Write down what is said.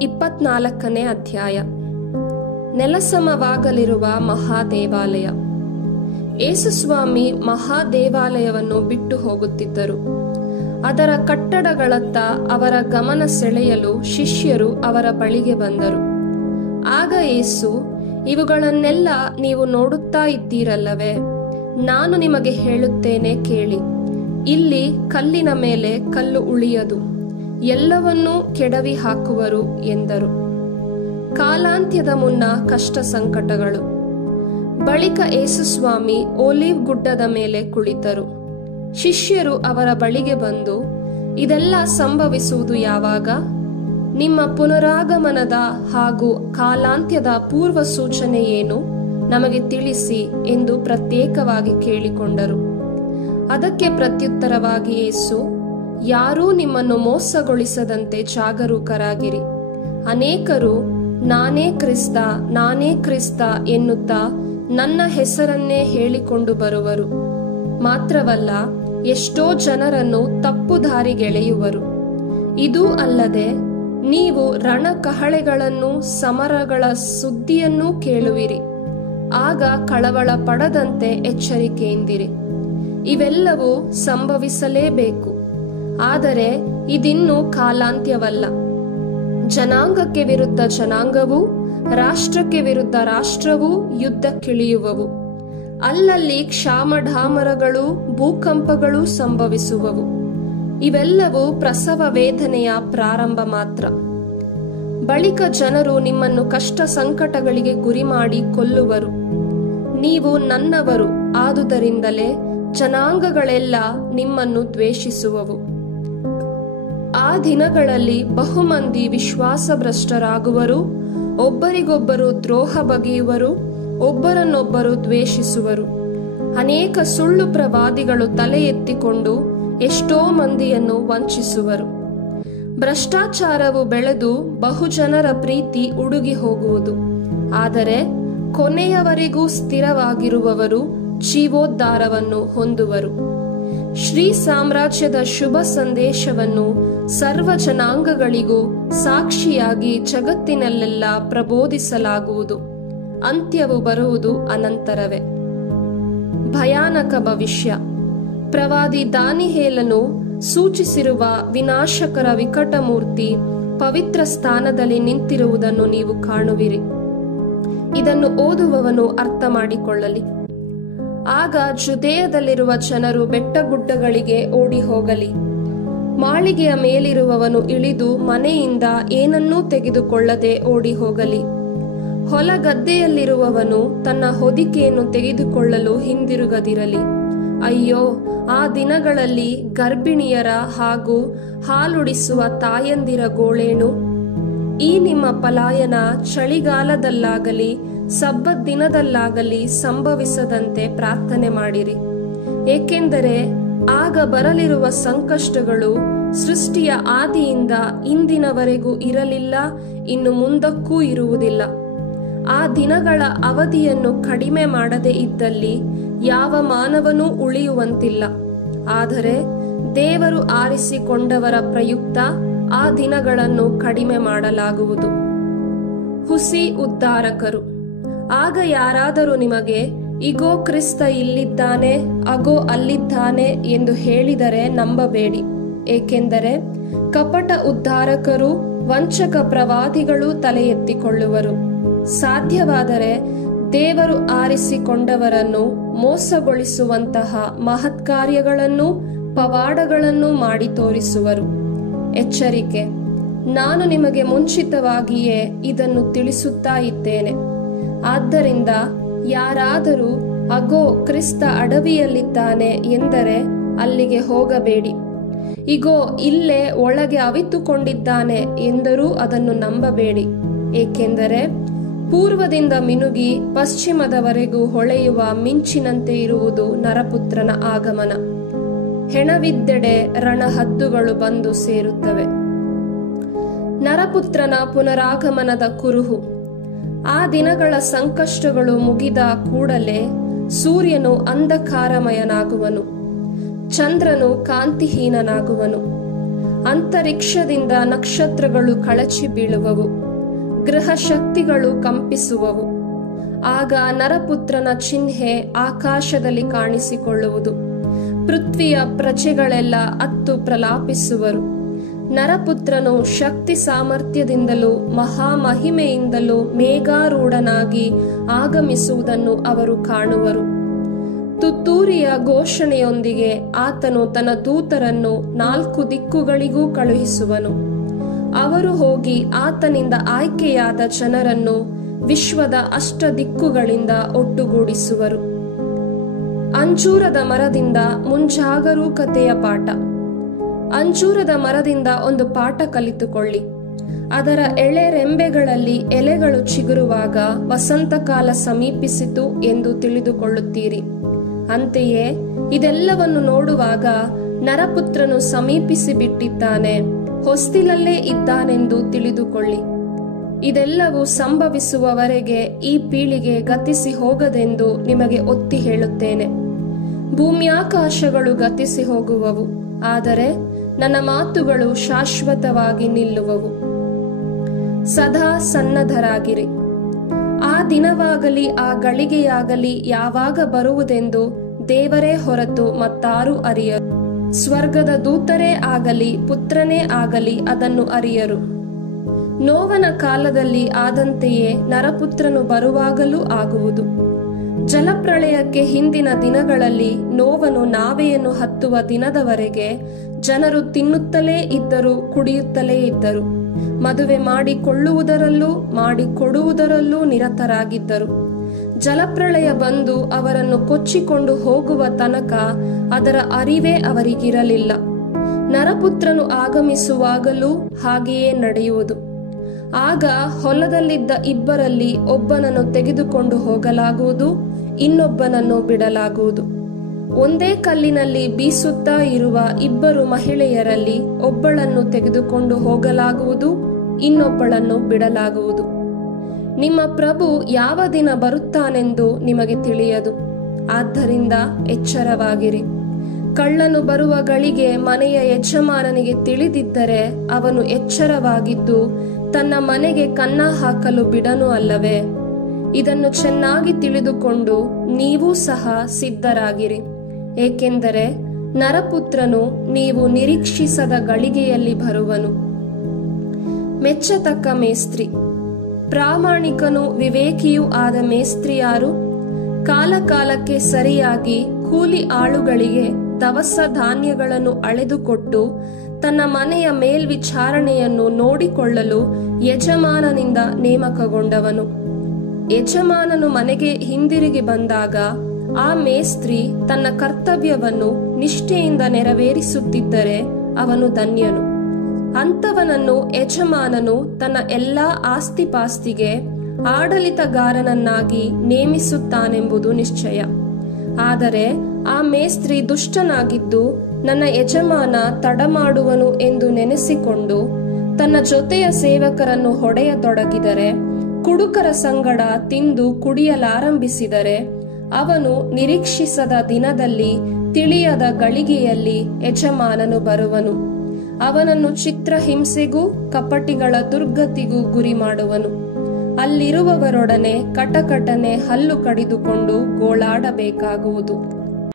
24ನೇ ಅಧ್ಯಾಯ. ನೆಲಸಮವಾಗಲಿರುವ ಮಹಾದೇವಾಲಯ. ಯೇಸುಸ್ವಾಮಿ ಮಹಾದೇವಾಲಯವನ್ನು ಬಿಟ್ಟು ಹೋಗುತ್ತಿದ್ದರು. ಅದರ ಕಟ್ಟಡಗಳತ್ತ ಅವರ ಗಮನ ಸೆಳೆಯಲು ಶಿಷ್ಯರು ಅವರ ಬಳಿಗೆ ಬಂದರು. ಆಗ ಯೇಸು, ಇವುಗಳನ್ನೆಲ್ಲ ನೀವು ನೋಡುತ್ತಾ ಇದ್ದೀರಲ್ಲವೇ? ನಾನು ನಿಮಗೆ ಹೇಳುತ್ತೇನೆ, ಕೇಳಿ. ಇಲ್ಲಿ ಕಲ್ಲಿನ ಮೇಲೆ ಕಲ್ಲು ಉಳಿಯದು, ಎಲ್ಲವನ್ನೂ ಕೆಡವಿ ಹಾಕುವರು ಎಂದರು. ಕಾಲಾಂತ್ಯದ ಮುನ್ನ ಕಷ್ಟ ಸಂಕಟಗಳು. ಬಳಿಕ ಯೇಸುಸ್ವಾಮಿ ಓಲಿವ್ ಗುಡ್ಡದ ಮೇಲೆ ಕುಳಿತರು. ಶಿಷ್ಯರು ಅವರ ಬಳಿಗೆ ಬಂದು, ಇದೆಲ್ಲ ಸಂಭವಿಸುವುದು ಯಾವಾಗ? ನಿಮ್ಮ ಪುನರಾಗಮನದ ಹಾಗೂ ಕಾಲಾಂತ್ಯದ ಪೂರ್ವ ಸೂಚನೆ ಏನು? ನಮಗೆ ತಿಳಿಸಿ ಎಂದು ಪ್ರತ್ಯೇಕವಾಗಿ ಕೇಳಿಕೊಂಡರು. ಅದಕ್ಕೆ ಪ್ರತ್ಯುತ್ತರವಾಗಿ ಯೇಸು, ಯಾರೂ ನಿಮ್ಮನ್ನು ಮೋಸಗೊಳಿಸದಂತೆ ಜಾಗರೂಕರಾಗಿರಿ. ಅನೇಕರು ನಾನೇ ಕ್ರಿಸ್ತ ಎನ್ನುತ್ತಾ ನನ್ನ ಹೆಸರನ್ನೇ ಹೇಳಿಕೊಂಡು ಬರುವರು. ಮಾತ್ರವಲ್ಲ, ಎಷ್ಟೋ ಜನರನ್ನು ತಪ್ಪು ದಾರಿಗೆಳೆಯುವರು. ಇದೂ ಅಲ್ಲದೆ ನೀವು ರಣಕಹಳೆಗಳನ್ನು, ಸಮರಗಳ ಸುದ್ದಿಯನ್ನೂ ಕೇಳುವಿರಿ. ಆಗ ಕಳವಳ ಪಡದಂತೆ ಎಚ್ಚರಿಕೆಯಿಂದಿರಿ. ಇವೆಲ್ಲವೂ ಸಂಭವಿಸಲೇಬೇಕು, ಆದರೆ ಇದಿನ್ನೂ ಕಾಲಾಂತ್ಯವಲ್ಲ. ಜನಾಂಗಕ್ಕೆ ವಿರುದ್ಧ ಜನಾಂಗವೂ, ರಾಷ್ಟ್ರಕ್ಕೆ ವಿರುದ್ಧ ರಾಷ್ಟ್ರವೂ ಯುದ್ಧಕ್ಕಿಳಿಯುವವು. ಅಲ್ಲಲ್ಲಿ ಕ್ಷಾಮಢಾಮರಗಳೂ ಭೂಕಂಪಗಳೂ ಸಂಭವಿಸುವವು. ಇವೆಲ್ಲವೂ ಪ್ರಸವ ವೇದನೆಯ ಪ್ರಾರಂಭ ಮಾತ್ರ. ಬಳಿಕ ಜನರು ನಿಮ್ಮನ್ನು ಕಷ್ಟ ಸಂಕಟಗಳಿಗೆ ಗುರಿ ಮಾಡಿ ಕೊಲ್ಲುವರು. ನೀವು ನನ್ನವರು ಆದುದರಿಂದಲೇ ಜನಾಂಗಗಳೆಲ್ಲ ನಿಮ್ಮನ್ನು ದ್ವೇಷಿಸುವವು. ಆ ದಿನಗಳಲ್ಲಿ ಬಹುಮಂದಿ ವಿಶ್ವಾಸಭ್ರಷ್ಟರಾಗುವರು, ಒಬ್ಬರಿಗೊಬ್ಬರು ದ್ರೋಹ ಬಗೆಯುವರು, ಒಬ್ಬರನ್ನೊಬ್ಬರು ದ್ವೇಷಿಸುವರು. ಅನೇಕ ಸುಳ್ಳು ಪ್ರವಾದಿಗಳು ತಲೆ ಎತ್ತಿಕೊಂಡು ಎಷ್ಟೋ ಮಂದಿಯನ್ನು ವಂಚಿಸುವರು. ಭ್ರಷ್ಟಾಚಾರವು ಬೆಳೆದು ಬಹುಜನರ ಪ್ರೀತಿ ಉಡುಗಿ ಹೋಗುವುದು. ಆದರೆ ಕೊನೆಯವರೆಗೂ ಸ್ಥಿರವಾಗಿರುವವರು ಜೀವೋದ್ಧಾರವನ್ನು ಹೊಂದುವರು. ಶ್ರೀ ಸಾಮ್ರಾಜ್ಯದ ಶುಭ ಸಂದೇಶವನ್ನು ಸರ್ವ ಜನಾಂಗಗಳಿಗೂ ಸಾಕ್ಷಿಯಾಗಿ ಜಗತ್ತಿನಲ್ಲೆಲ್ಲ ಪ್ರಬೋಧಿಸಲಾಗುವುದು. ಅಂತ್ಯವು ಬರುವುದು ಅನಂತರವೇ. ಭಯಾನಕ ಭವಿಷ್ಯ. ಪ್ರವಾದಿ ದಾನಿಯೇಲನು ಸೂಚಿಸಿರುವ ವಿನಾಶಕರ ವಿಕಟ ಮೂರ್ತಿ ಪವಿತ್ರ ಸ್ಥಾನದಲ್ಲಿ ನಿಂತಿರುವುದನ್ನು ನೀವು ಕಾಣುವಿರಿ. ಇದನ್ನು ಓದುವವನು ಅರ್ಥ ಮಾಡಿಕೊಳ್ಳಲಿ. ಆಗ ಜುದೇಯದಲ್ಲಿರುವ ಜನರು ಬೆಟ್ಟಗುಡ್ಡಗಳಿಗೆ ಓಡಿ ಹೋಗಲಿ. ಮಾಳಿಗೆಯ ಮೇಲಿರುವವನು ಇಳಿದು ಮನೆಯಿಂದ ಏನನ್ನೂ ತೆಗೆದುಕೊಳ್ಳದೆ ಓಡಿ ಹೋಗಲಿ. ಹೊಲಗದ್ದೆಯಲ್ಲಿರುವವನು ತನ್ನ ಹೊದಿಕೆಯನ್ನು ತೆಗೆದುಕೊಳ್ಳಲು ಹಿಂದಿರುಗದಿರಲಿ. ಅಯ್ಯೋ, ಆ ದಿನಗಳಲ್ಲಿ ಗರ್ಭಿಣಿಯರ ಹಾಗೂ ಹಾಲುಡಿಸುವ ತಾಯಂದಿರ ಗೋಳೇನು! ಈ ನಿಮ್ಮ ಪಲಾಯನ ಚಳಿಗಾಲದಲ್ಲಾಗಲಿ ಸಬ್ಬತ್ ದಿನದಲ್ಲಾಗಲಿ ಸಂಭವಿಸದಂತೆ ಪ್ರಾರ್ಥನೆ ಮಾಡಿರಿ. ಏಕೆಂದರೆ ಆಗ ಬರಲಿರುವ ಸಂಕಷ್ಟಗಳು ಸೃಷ್ಟಿಯ ಆದಿಯಿಂದ ಇಂದಿನವರೆಗೂ ಇರಲಿಲ್ಲ, ಇನ್ನು ಮುಂದಕ್ಕೂ ಇರುವುದಿಲ್ಲ. ಆ ದಿನಗಳ ಅವಧಿಯನ್ನು ಕಡಿಮೆ ಮಾಡದೇ ಇದ್ದಲ್ಲಿ ಯಾವ ಮಾನವನೂ ಉಳಿಯುವಂತಿಲ್ಲ. ಆದರೆ ದೇವರು ಆರಿಸಿಕೊಂಡವರ ಪ್ರಯುಕ್ತ ಆ ದಿನಗಳನ್ನು ಕಡಿಮೆ ಮಾಡಲಾಗುವುದು. ಹುಸಿ ಉದ್ಧಾರಕರು. ಆಗ ಯಾರಾದರೂ ನಿಮಗೆ, ಇಗೋ ಕ್ರಿಸ್ತ ಇಲ್ಲಿದ್ದಾನೆ, ಅಗೋ ಅಲ್ಲಿದ್ದಾನೆ ಎಂದು ಹೇಳಿದರೆ ನಂಬಬೇಡಿ. ಏಕೆಂದರೆ ಕಪಟ ಉದ್ಧಾರಕರು, ವಂಚಕ ಪ್ರವಾದಿಗಳು ತಲೆ ಎತ್ತಿಕೊಳ್ಳುವರು. ಸಾಧ್ಯವಾದರೆ ದೇವರು ಆರಿಸಿಕೊಂಡವರನ್ನು ಮೋಸಗೊಳಿಸುವಂತಹ ಮಹತ್ಕಾರ್ಯಗಳನ್ನು, ಪವಾಡಗಳನ್ನು ಮಾಡಿ ತೋರಿಸುವರು. ಎಚ್ಚರಿಕೆ. ನಾನು ನಿಮಗೆ ಮುಂಚಿತವಾಗಿಯೇ ಇದನ್ನು ತಿಳಿಸುತ್ತಾ ಇದ್ದೇನೆ. ಆದ್ದರಿಂದ ಯಾರಾದರೂ ಅಗೋ ಕ್ರಿಸ್ತ ಅಡವಿಯಲ್ಲಿದ್ದಾನೆ ಎಂದರೆ ಅಲ್ಲಿಗೆ ಹೋಗಬೇಡಿ. ಇಗೋ ಇಲ್ಲೇ ಒಳಗೆ ಅವಿತುಕೊಂಡಿದ್ದಾನೆ ಎಂದರೂ ಅದನ್ನು ನಂಬಬೇಡಿ. ಏಕೆಂದರೆ ಪೂರ್ವದಿಂದ ಮಿನುಗಿ ಪಶ್ಚಿಮದವರೆಗೂ ಹೊಳೆಯುವ ಮಿಂಚಿನಂತೆ ಇರುವುದು ನರಪುತ್ರನ ಆಗಮನ. ಹೆಣವಿದ್ದೆಡೆ ರಣಹದ್ದುಗಳು ಬಂದು ಸೇರುತ್ತವೆ. ನರಪುತ್ರನ ಪುನರಾಗಮನದ ಕುರುಹು. ಆ ದಿನಗಳ ಸಂಕಷ್ಟಗಳು ಮುಗಿದ ಕೂಡಲೇ ಸೂರ್ಯನು ಅಂಧಕಾರಮಯನಾಗುವನು, ಚಂದ್ರನು ಕಾಂತಿಹೀನನಾಗುವನು. ಅಂತರಿಕ್ಷದಿಂದ ನಕ್ಷತ್ರಗಳು ಕಳಚಿ ಬೀಳುವವು, ಗ್ರಹ ಶಕ್ತಿಗಳು ಕಂಪಿಸುವವು. ಆಗ ನರಪುತ್ರನ ಚಿಹ್ನೆ ಆಕಾಶದಲ್ಲಿ ಕಾಣಿಸಿಕೊಳ್ಳುವುದು. ಪೃಥ್ವಿಯ ಪ್ರಜೆಗಳೆಲ್ಲ ಅತ್ತು ಪ್ರಲಾಪಿಸುವರು. ನರಪುತ್ರನು ಶಕ್ತಿ ಸಾಮರ್ಥ್ಯದಿಂದಲೂ ಮಹಾಮಹಿಮೆಯಿಂದಲೂ ಮೇಘಾರೂಢನಾಗಿ ಆಗಮಿಸುವುದನ್ನು ಅವರು ಕಾಣುವರು. ತುತ್ತೂರಿಯ ಘೋಷಣೆಯೊಂದಿಗೆ ಆತನು ತನ್ನ ದೂತರನ್ನು 4 ದಿಕ್ಕುಗಳಿಗೂ ಕಳುಹಿಸುವನು. ಅವರು ಹೋಗಿ ಆತನಿಂದ ಆಯ್ಕೆಯಾದ ಜನರನ್ನು ವಿಶ್ವದ 8 ದಿಕ್ಕುಗಳಿಂದ ಒಟ್ಟುಗೂಡಿಸುವರು. ಅಂಜೂರದ ಮರದಿಂದ ಮುಂಜಾಗರೂಕತೆಯ ಪಾಠ. ಅಂಜೂರದ ಮರದಿಂದ ಒಂದು ಪಾಠ ಕಲಿತುಕೊಳ್ಳಿ. ಅದರ ಎಳೆ ರೆಂಬೆಗಳಲ್ಲಿ ಎಲೆಗಳು ಚಿಗುರುವಾಗ ವಸಂತಕಾಲ ಸಮೀಪಿಸಿತು ಎಂದು ತಿಳಿದುಕೊಳ್ಳುತ್ತೀರಿ. ಅಂತೆಯೇ ಇದೆಲ್ಲವನ್ನು ನೋಡುವಾಗ ನರಪುತ್ರನು ಸಮೀಪಿಸಿ ಬಿಟ್ಟಿದ್ದಾನೆ, ಹೊಸ್ತಿಲಲ್ಲೇ ಇದ್ದಾನೆಂದು ತಿಳಿದುಕೊಳ್ಳಿ. ಇದೆಲ್ಲವೂ ಸಂಭವಿಸುವವರೆಗೆ ಈ ಪೀಳಿಗೆ ಗತಿಸಿ ಹೋಗದೆಂದು ನಿಮಗೆ ಒತ್ತಿ ಹೇಳುತ್ತೇನೆ. ಭೂಮ್ಯಾಕಾಶಗಳು ಗತಿಸಿ ಹೋಗುವವು, ಆದರೆ ನನ್ನ ಮಾತುಗಳು ಶಾಶ್ವತವಾಗಿ ನಿಲ್ಲುವವು. ಸದಾ ಸನ್ನದ್ಧರಾಗಿರಿ. ಆ ದಿನವಾಗಲಿ ಆ ಗಳಿಗೆಯಾಗಲಿ ಯಾವಾಗ ಬರುವುದೆಂದು ದೇವರೇ ಹೊರತು ಮತ್ತಾರೂ ಅರಿಯರು. ಸ್ವರ್ಗದ ದೂತರೇ ಆಗಲಿ ಪುತ್ರನೇ ಆಗಲಿ ಅದನ್ನು ಅರಿಯರು. ನೋವನ ಕಾಲದಲ್ಲಿ ಆದಂತೆಯೇ ನರಪುತ್ರನು ಬರುವಾಗಲೂ ಆಗುವುದು. ಜಲಪ್ರಳಯಕ್ಕೆ ಹಿಂದಿನ ದಿನಗಳಲ್ಲಿ ನೋವನು ನಾವೆಯನ್ನು ಹತ್ತುವ ದಿನದವರೆಗೆ ಜನರು ತಿನ್ನುತ್ತಲೇ ಇದ್ದರು, ಕುಡಿಯುತ್ತಲೇ ಇದ್ದರು, ಮದುವೆ ಮಾಡಿಕೊಳ್ಳುವುದರಲ್ಲೂ ಮಾಡಿಕೊಡುವುದರಲ್ಲೂ ನಿರತರಾಗಿದ್ದರು. ಜಲಪ್ರಳಯ ಬಂದು ಅವರನ್ನು ಕೊಚ್ಚಿಕೊಂಡು ಹೋಗುವ ತನಕ ಅದರ ಅರಿವೇ ಅವರಿಗಿರಲಿಲ್ಲ. ನರಪುತ್ರನು ಆಗಮಿಸುವಾಗಲೂ ಹಾಗೆಯೇ ನಡೆಯುವುದು. ಆಗ ಹೊಲದಲ್ಲಿದ್ದ ಇಬ್ಬರಲ್ಲಿ ಒಬ್ಬನನ್ನು ತೆಗೆದುಕೊಂಡು ಹೋಗಲಾಗುವುದು, ಇನ್ನೊಬ್ಬನನ್ನು ಬಿಡಲಾಗುವುದು. ಒಂದೇ ಕಲ್ಲಿನಲ್ಲಿ ಬೀಸುತ್ತಾ ಇರುವ 2 ಮಹಿಳೆಯರಲ್ಲಿ ಒಬ್ಬಳನ್ನು ತೆಗೆದುಕೊಂಡು ಹೋಗಲಾಗುವುದು, ಇನ್ನೊಬ್ಬಳನ್ನು ಬಿಡಲಾಗುವುದು. ನಿಮ್ಮ ಪ್ರಭು ಯಾವ ದಿನ ಬರುತ್ತಾನೆಂದು ನಿಮಗೆ ತಿಳಿಯದು. ಆದ್ದರಿಂದ ಎಚ್ಚರವಾಗಿರಿ. ಕಳ್ಳನು ಬರುವ ಗಳಿಗೆ ಮನೆಯ ಯಜಮಾನನಿಗೆ ತಿಳಿದಿದ್ದರೆ ಅವನು ಎಚ್ಚರವಾಗಿದ್ದು ತನ್ನ ಮನೆಗೆ ಕನ್ನ ಹಾಕಲು ಬಿಡನು ಅಲ್ಲವೇ? ಇದನ್ನು ಚೆನ್ನಾಗಿ ತಿಳಿದುಕೊಂಡು ನೀವೂ ಸಹ ಸಿದ್ಧರಾಗಿರಿ. ಏಕೆಂದರೆ ನರಪುತ್ರನು ನೀವು ನಿರೀಕ್ಷಿಸದ ಗಳಿಗೆಯಲ್ಲಿ ಬರುವನು. ಮೆಚ್ಚತಕ್ಕ ಮೇಸ್ತ್ರಿ. ಪ್ರಾಮಾಣಿಕನೂ ವಿವೇಕಿಯೂ ಆದ ಮೇಸ್ತ್ರಿ ಯಾರು? ಕಾಲಕಾಲಕ್ಕೆ ಸರಿಯಾಗಿ ಕೂಲಿ ಆಳುಗಳಿಗೆ ದವಸ ಧಾನ್ಯಗಳನ್ನು ಅಳೆದುಕೊಟ್ಟು ತನ್ನ ಮನೆಯ ಮೇಲ್ವಿಚಾರಣೆಯನ್ನು ನೋಡಿಕೊಳ್ಳಲು ಯಜಮಾನನಿಂದ ನೇಮಕಗೊಂಡವನು. ಯಜಮಾನನು ಮನೆಗೆ ಹಿಂದಿರುಗಿ ಬಂದಾಗ ಆ ಮೇಸ್ತ್ರಿ ತನ್ನ ಕರ್ತವ್ಯವನ್ನು ನಿಷ್ಠೆಯಿಂದ ನೆರವೇರಿಸುತ್ತಿದ್ದರೆ ಅವನು ಧನ್ಯನು. ಅಂಥವನನ್ನು ಯಜಮಾನನು ತನ್ನ ಎಲ್ಲಾ ಆಸ್ತಿಪಾಸ್ತಿಗೆ ಆಡಳಿತಗಾರನನ್ನಾಗಿ ನೇಮಿಸುತ್ತಾನೆಂಬುದು ನಿಶ್ಚಯ. ಆದರೆ ಆ ಮೇಸ್ತ್ರಿ ದುಷ್ಟನಾಗಿದ್ದು ನನ್ನ ಯಜಮಾನ ತಡಮಾಡುವನು ಎಂದು ನೆನೆಸಿಕೊಂಡು ತನ್ನ ಜೊತೆಯ ಸೇವಕರನ್ನು ಹೊಡೆಯತೊಡಗಿದರೆ, ಕುಡುಕರ ಸಂಗಡ ತಿಂದು ಕುಡಿಯಲಾರಂಭಿಸಿದರೆ, ಅವನು ನಿರೀಕ್ಷಿಸದ ದಿನದಲ್ಲಿ ತಿಳಿಯದ ಗಳಿಗೆಯಲ್ಲಿ ಯಜಮಾನನು ಬರುವನು. ಅವನನ್ನು ಚಿತ್ರಹಿಂಸೆಗೂ ಕಪಟಿಗಳ ದುರ್ಗತಿಗೂ ಗುರಿ ಮಾಡುವನು. ಅಲ್ಲಿರುವವರೊಡನೆ ಕಟಕಟನೆ ಹಲ್ಲು ಕಡಿದುಕೊಂಡು ಗೋಳಾಡಬೇಕಾಗುವುದು.